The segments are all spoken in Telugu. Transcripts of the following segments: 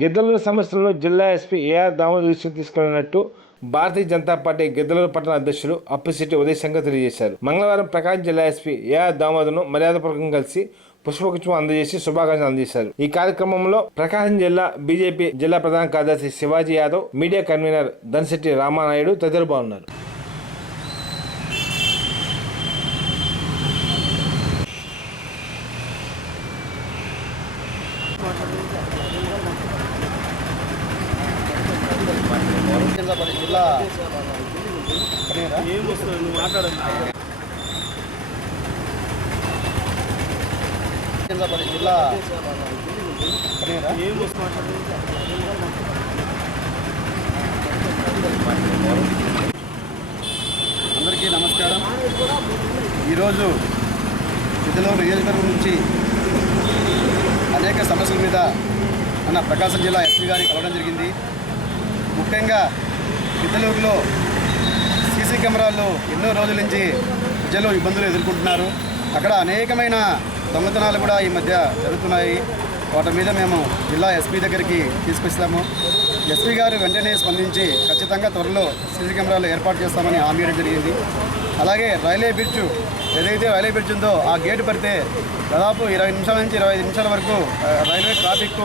గిద్దలూరు సమస్యలను జిల్లా ఎస్పీ ఏఆర్ దామోదర్ దృష్టికి తీసుకెళ్ళినట్టు భారతీయ జనతా పార్టీ గిద్దలూరు పట్టణ అధ్యక్షుడు అప్పిశెట్టి ఉదయశంకర్ తెలియజేశారు. మంగళవారం ప్రకాశం జిల్లా ఎస్పీ ఏఆర్ దామోదర్ను మర్యాదపూర్వకంగా కలిసి పుష్పగుచ్చం అందజేసి శుభాకాంక్షలు అందజేశారు. ఈ కార్యక్రమంలో ప్రకాశం జిల్లా బీజేపీ జిల్లా ప్రధాన కార్యదర్శి శివాజీ యాదవ్ మీడియా కన్వీనర్ దన్శెట్టి రామానాయుడు తదితరులు బాగున్నారు జిల్లా జిల్లా జిల్లా జిల్లా అందరికీ నమస్కారం. ఈరోజు ఇదిలో నియోజకవర్గం నుంచి అనేక సమస్యల మీద మన ప్రకాశం జిల్లా ఎస్పీ గారికి కలవడం జరిగింది. ముఖ్యంగా విధులూరులో సీసీ కెమెరాలు ఎన్నో రోజుల నుంచి ప్రజలు ఇబ్బందులు ఎదుర్కొంటున్నారు. అక్కడ అనేకమైన దొంగతనాలు కూడా ఈ మధ్య జరుగుతున్నాయి. వాటి మీద మేము జిల్లా ఎస్పీ దగ్గరికి తీసుకొస్తాము. ఎస్పీ గారు వెంటనే స్పందించి ఖచ్చితంగా త్వరలో సీసీ కెమెరాలు ఏర్పాటు చేస్తామని హామీ ఇవ్వడం జరిగింది. అలాగే రైల్వే బ్రిడ్జ్ ఏదైతే రైల్వే బ్రిడ్జ్ ఉందో ఆ గేటు పడితే దాదాపు ఇరవై నిమిషాల నుంచి ఇరవై ఐదు నిమిషాల వరకు రైల్వే ట్రాఫిక్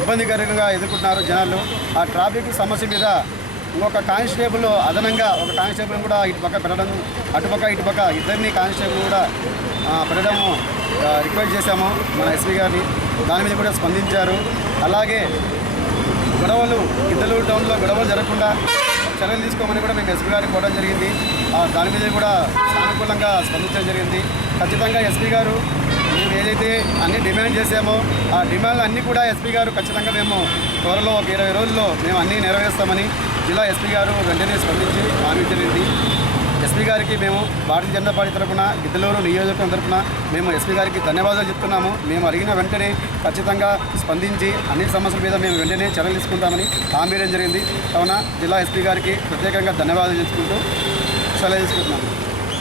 ఇబ్బందికరంగా ఎదుర్కొంటున్నారు జనాలు. ఆ ట్రాఫిక్ సమస్య మీద ఇంకొక కానిస్టేబుల్ అదనంగా ఒక కానిస్టేబుల్ కూడా ఇటు పక్క పెట్టడం అటుపక్క ఇటుపక్క ఇద్దరిని కానిస్టేబుల్ కూడా పెట్టడము రిక్వెస్ట్ చేశాము మన ఎస్పీ గారిని. దాని మీద కూడా స్పందించారు. అలాగే గొడవలు ఇద్దరు టౌన్లో గొడవలు జరగకుండా చర్యలు తీసుకోమని కూడా మేము ఎస్పీ గారికి పోవడం జరిగింది. ఆ, దాని మీద కూడా సానుకూలంగా స్పందించడం జరిగింది. ఖచ్చితంగా ఎస్పీ గారు మేము ఏదైతే అన్ని డిమాండ్ చేసామో ఆ డిమాండ్లు అన్నీ కూడా ఎస్పీ గారు ఖచ్చితంగా మేము త్వరలో ఒక ఇరవై రోజుల్లో మేము అన్నీ నెరవేరుస్తామని జిల్లా ఎస్పీ గారు వెంటనే స్పందించి హామీ జరిగింది ఎస్పీ గారికి మేము భారతీయ జనతా పార్టీ తరఫున గిద్దలూరు నియోజకవర్గం తరఫున మేము ఎస్పీ గారికి ధన్యవాదాలు చెప్తున్నాము. మేము అడిగిన వెంటనే ఖచ్చితంగా స్పందించి అన్ని సమస్యల మీద మేము వెంటనే చర్యలు తీసుకుంటామని హామీ జరిగింది. కావున జిల్లా ఎస్పీ గారికి ప్రత్యేకంగా ధన్యవాదాలు తెలుసుకుంటూ సెలవు తీసుకుంటున్నాము.